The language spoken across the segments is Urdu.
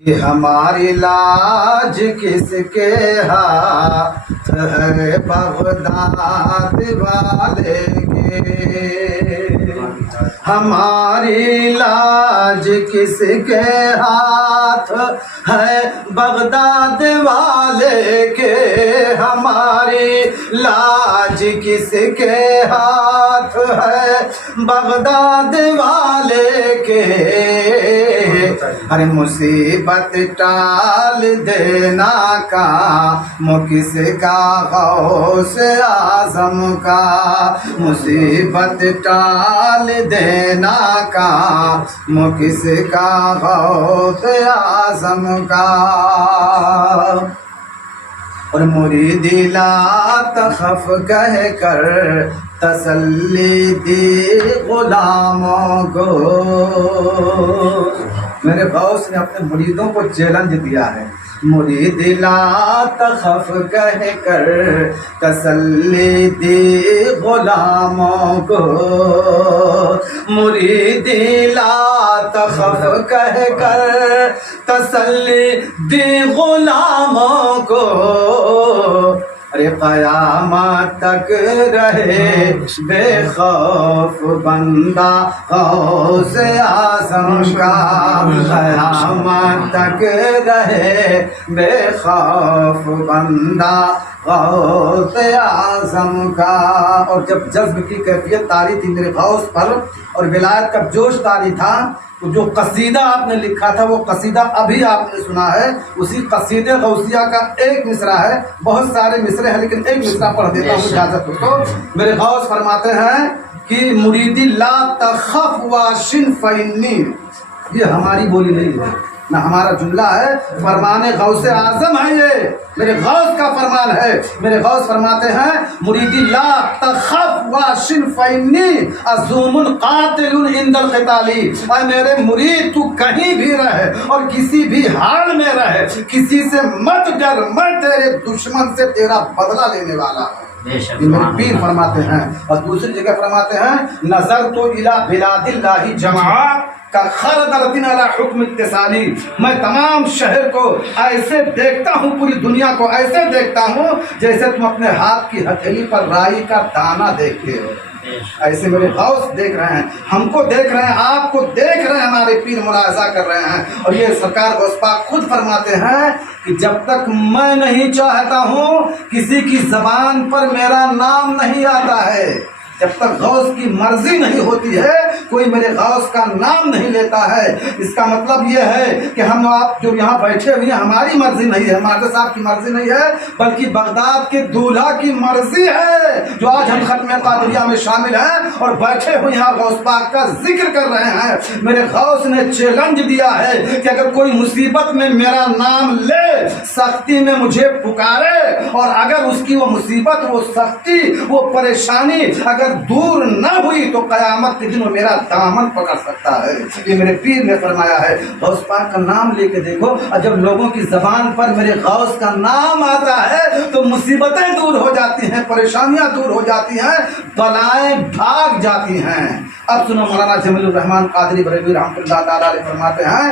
کہ ہماری لاج کس کے ہاتھ ہے بغداد والے کے، ہماری لاج کس کے ہاتھ ہے بغداد والے کے، ہماری لاج کس کے ہاتھ ہے بغداد والے کے، ارے مصیبت ٹال دینا کام کس کا غوث اعظم کا، مصیبت ٹال دینا کام کس کا غوث اعظم کا، اور مریدی لا تخف کہہ کر تسلی دی غلاموں کو، میرے غوث نے اپنے مریدوں کو چیلنج دیا ہے، مرید لا تخف کہہ کر تسلی دی غلاموں کو، مرید لا تخف کہہ کر تسلی دی غلاموں کو، ارے قیامت تک رہے بے خوف بندہ غوث اعظم کا، قیامت تک رہے بے خوف بندہ غوث اعظم کا، اور جب جذب کی کیفیت طاری تھی میرے غوث پر اور ولایت کا جوش طاری تھا، تو جو قصیدہ آپ نے لکھا تھا وہ قصیدہ ابھی آپ نے سنا ہے، اسی قصیدے غوثیہ کا ایک مصرع ہے، بہت سارے مصرے ہیں لیکن ایک مصرع پڑھ دیتا ہوں اجازت ہو تو۔ میرے غوث فرماتے ہیں کہ مریدی لا تخف واشن فینی، یہ ہماری بولی نہیں ہے نہ ہمارا جملہ ہے، فرمان غوث اعظم ہے، یہ میرے غوث کا فرمان ہے۔ میرے غوث فرماتے ہیں مریدی لا تخف واشن فینی عزوم قاتل عند القتال، اے میرے مرید تو کہیں بھی رہے اور کسی بھی حال میں رہے، کسی سے مت ڈر، میں تیرے دشمن سے تیرا بدلہ لینے والا ہوں، یہ میرے پیر فرماتے ہیں۔ اور دوسری جگہ فرماتے ہیں نظر تو الی بلاد اللہ جماعت کا خردرتن علی حکم اتصالی، میں تمام شہر کو ایسے دیکھتا ہوں، پوری دنیا کو ایسے دیکھتا ہوں جیسے تم اپنے ہاتھ کی ہتھیلی پر رائی کا دانہ دیکھتے ہو، ایسے میرے غوث دیکھ رہے ہیں، ہم کو دیکھ رہے ہیں، آپ کو دیکھ رہے ہیں، ہمارے پیر ملاحظہ کر رہے ہیں۔ اور یہ سرکار غوث پاک خود فرماتے ہیں کہ جب تک میں نہیں چاہتا ہوں کسی کی زبان پر میرا نام نہیں آتا ہے، جب تک غوث کی مرضی نہیں ہوتی ہے کوئی میرے غوث کا نام نہیں لیتا ہے۔ اس کا مطلب یہ ہے کہ ہم آپ جو یہاں بیٹھے ہوئے ہیں ہماری مرضی نہیں ہے، مارد صاحب کی مرضی نہیں ہے، بلکہ بغداد کے دولہا کی مرضی ہے جو آج ہم ختم قادریہ میں شامل ہیں اور بیٹھے ہوئے یہاں غوث پاک کا ذکر کر رہے ہیں۔ میرے غوث نے چیلنج دیا ہے کہ اگر کوئی مصیبت میں میرا نام لے، سختی میں مجھے پکارے، اور اگر اس کی وہ مصیبت، وہ سختی، وہ پریشانی اگر دور نہ ہوئی تو قیامت کے دن وہ میرا دامن پکڑ سکتا ہے، یہ میرے پیر نے فرمایا ہے۔ غوث پاک کا نام لے کے دیکھو، اور جب لوگوں کی زبان پر میرے غوث کا نام آتا ہے تو مصیبتیں دور ہو جاتی ہیں، پریشانیاں دور ہو جاتی ہیں، بلائیں بھاگ جاتی ہیں۔ اب سنو مولانا جمیل الرحمن قادری بریلوی رحمۃ اللہ تعالی علیہ فرماتے ہیں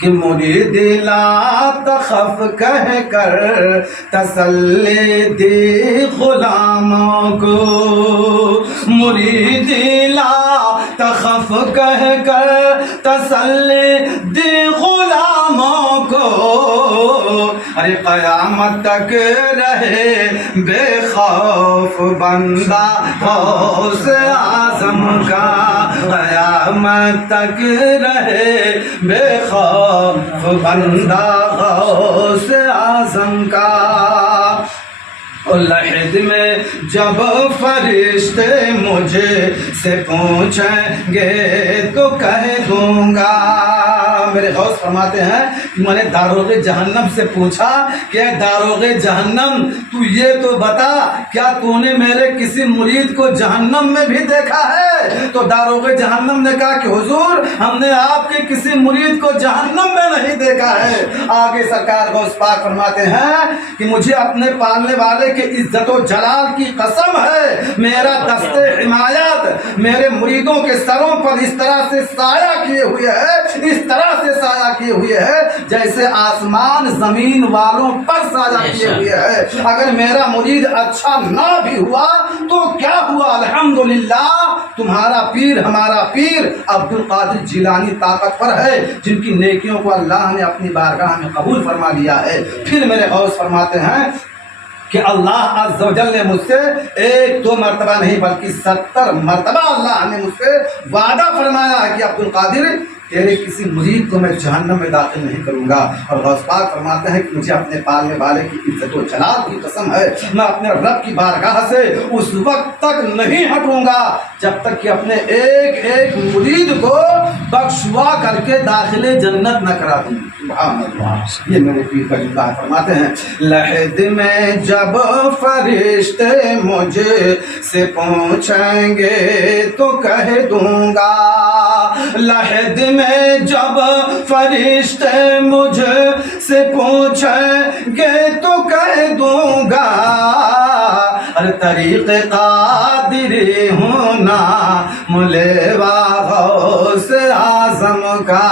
کہ مرید لا تخف کہہ کر تسلی دی غلاموں کو، مرید لا تخف کہہ کر تسلی دی غلاموں کو، ارے قیامت تک رہے بے خوف بندہ غوث اعظم کا، قیامت تک رہے بے خوف بندہ غوث اعظم کا۔ اور لحد میں جب فرشتے مجھے سے پوچھیں گے تو کہہ دوں گا، میرے غوث فرماتے ہیں کہ میں نے داروغ جہنم سے پوچھا کہ داروغ جہنم تو یہ تو بتا کیا تو نے میرے کسی مرید کو جہنم میں بھی دیکھا ہے؟ تو داروغ جہنم نے کہا کہ حضور ہم نے آپ کے کسی مرید کو جہنم میں نہیں دیکھا ہے۔ آگے سرکار غوث پاک فرماتے ہیں کہ مجھے اپنے پالنے والے کے عزت و جلال کی قسم ہے، میرا دست حمایت میرے مریدوں کے سروں پر اس طرح سے سایہ کیے ہوئے ہے، اس طرح سے سایہ کیے ہوئے ہے جیسے آسمان زمین والوں پر سایہ کیے ہوئے ہے۔ اگر میرا مرید اچھا نہ بھی ہوا تو کیا ہوا، الحمدللہ تمہارا پیر ہمارا پیر عبد القادر جیلانی طاقتور ہے، جن کی نیکیوں کو اللہ نے اپنی بارگاہ میں قبول فرما لیا ہے۔ پھر میرے غوث فرماتے ہیں کہ اللہ عز و جل نے مجھ سے 1-2 مرتبہ نہیں بلکہ 70 مرتبہ اللہ نے مجھ سے وعدہ فرمایا ہے کہ عبد القادر تیرے کسی مرید کو میں جہنم میں داخل نہیں کروں گا۔ اور غوث پاک فرماتے ہیں کہ مجھے اپنے پالنے والے کی عزت و جلال کی قسم ہے، میں اپنے رب کی بارگاہ سے اس وقت تک نہیں ہٹوں گا جب تک کہ اپنے ایک ایک مرید کو بخشوا کر کے داخل جنت نہ کرا دوں۔ سبحان اللہ، یہ میرے پیر کا جملہ ہے۔ فرماتے ہیں لحد میں جب فرشتے مجھ سے پوچھیں گے تو کہہ دوں گا، لحد میں جب فرشتے مجھ سے پوچھیں گے تو کہہ دوں گا، ارے طریق قادری ہوں نام لیوا غوث اعظم کا،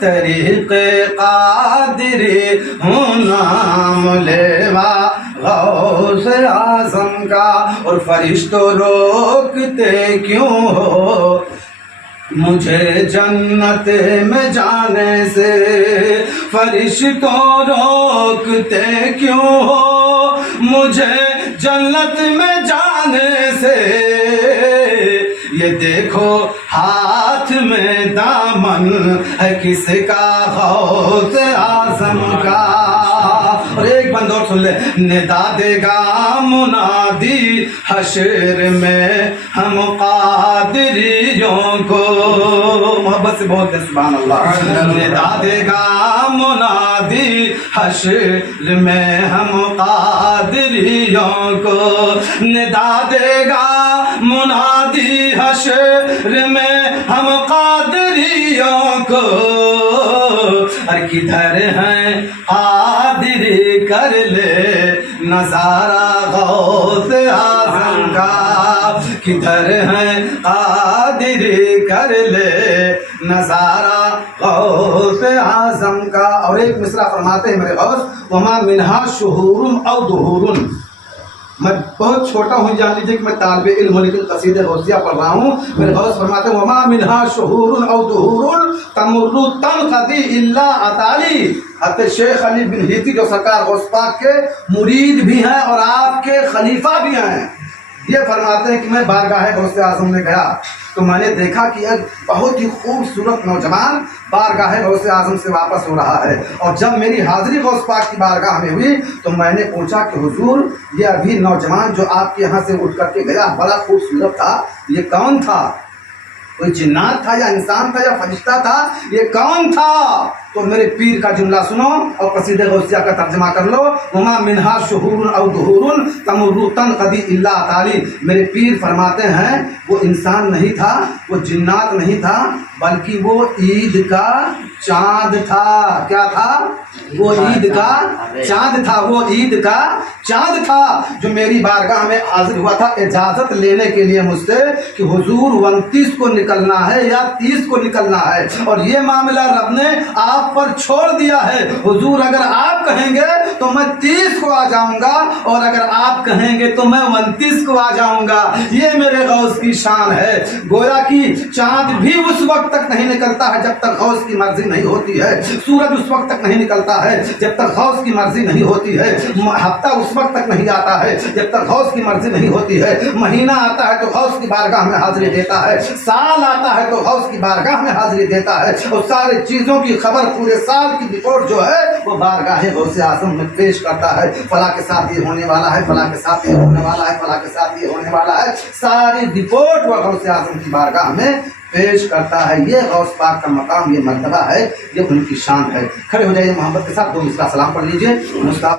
طریق قادری ہوں نام لیوا غوث اعظم کا۔ اور فرشتوں روکتے کیوں ہو مجھے جنت میں جانے سے، فرشتوں روکتے کیوں ہو مجھے جنت میں جانے سے، یہ دیکھو ہاتھ میں دامن ہے کس کا، غوث اعظم کا۔ اور ایک بند اور سن لے، ندا دے گا منادی حشر میں ہم قادریوں کو، محبت سے بہت سبحان اللہ، ندا دے گا منادی حشر میں ہم قادریوں کو، ندا دے گا منادی حشر میں ہم قادریوں کو، اور کدھر ہیں قادری کر لے نظارہ غوث اعظم کا، کدھر ہیں قادری کر لے نظارہ غوث اعظم کا۔ اور ایک مصرع فرماتے ہیں میرے غوث، وما منہا شہور او دہور، میں بہت چھوٹا ہوں، جان لیجیے کہ میں طالب علم ہوں لیکن قصیدہ غوثیہ پڑھ رہا ہوں۔ میرے غوث فرماتے ہیں وما منہا شہور او دہور تمر تنقضی الا اتالی، حضرت شیخ علی بن ہیتی جو سرکار غوث پاک کے مرید بھی ہیں اور آپ کے خلیفہ بھی ہیں، یہ فرماتے ہیں کہ میں بارگاہ غوث اعظم میں گیا تو میں نے دیکھا کہ ایک بہت ہی خوبصورت نوجوان بارگاہ غوث اعظم سے واپس ہو رہا ہے، اور جب میری حاضری غوث پاک کی بارگاہ میں ہوئی تو میں نے پوچھا کہ حضور یہ ابھی نوجوان جو آپ کے یہاں سے اٹھ کر کے گیا بڑا خوبصورت تھا، یہ کون تھا؟ کوئی جنات تھا یا انسان تھا یا فرشتہ تھا؟ یہ کون تھا؟ تو میرے پیر کا جملہ سنو اور قصیدہ غوثیہ کا ترجمہ کر لو، وما منہا شہور او دہور تمر تنقضی الا اتالی۔ میرے پیر فرماتے ہیں وہ انسان نہیں تھا، وہ جنات نہیں تھا، بلکہ وہ عید کا چاند تھا۔ کیا تھا؟ وہ عید کا چاند تھا، وہ عید کا چاند تھا جو میری بارگاہ میں حاضر ہوا تھا اجازت لینے کے لیے مجھ سے کہ حضور 29 کو نکلنا ہے یا 30 کو نکلنا ہے، اور یہ معاملہ رب نے آپ پر چھوڑ دیا ہے۔ حضور اگر آپ کہیں گے تو میں 30 کو آ جاؤں گا، اور اگر آپ کہیں گے تو میں 29 کو آ جاؤں گا۔ یہ میرے غوث کی شان ہے۔ گویا کہ چاند بھی اس وقت تک نہیں نکلتا ہے جب تک غوث کی مرضی نہیں ہوتی ہے، سورج اس وقت تک نہیں نکلتا ہے جب تک غوث کی مرضی نہیں ہوتی ہے، ہفتہ اس وقت تک نہیں آتا ہے جب تک غوث کی مرضی نہیں ہوتی ہے، مہینہ آتا ہے تو غوث کی بارگاہ میں حاضری دیتا ہے، سال آتا ہے تو غوث کی بارگاہ میں حاضری دیتا ہے، اور سارے چیزوں کی خبر پورے سال کی رپورٹ جو ہے وہ بارگاہ غوث اعظم میں پیش کرتا ہے۔ فلاں کے ساتھ یہ ہونے والا ہے، فلاں کے ساتھ یہ ہونے والا ہے، فلاں کے ساتھ یہ ہونے والا ہے، ساری رپورٹ وہ غوث اعظم کی بارگاہ میں پیش کرتا ہے۔ یہ غوث پاک کا مقام، یہ مرتبہ ہے، یہ ان کی شان ہے۔ کھڑے ہو جائیے محبت کے ساتھ، 2 مصرع سلام پڑھ لیجیے۔